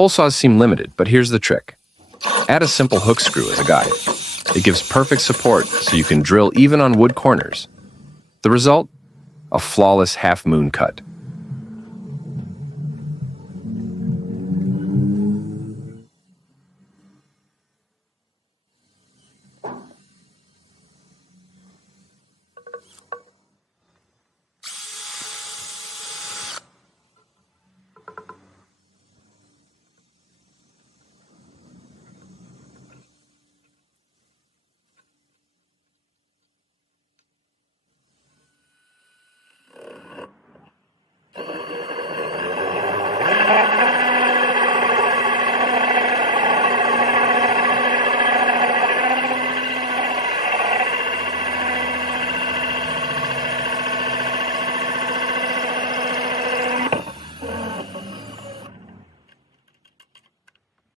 Hole saws seem limited, but here's the trick. Add a simple hook screw as a guide. It gives perfect support so you can drill even on wood corners. The result? A flawless half-moon cut.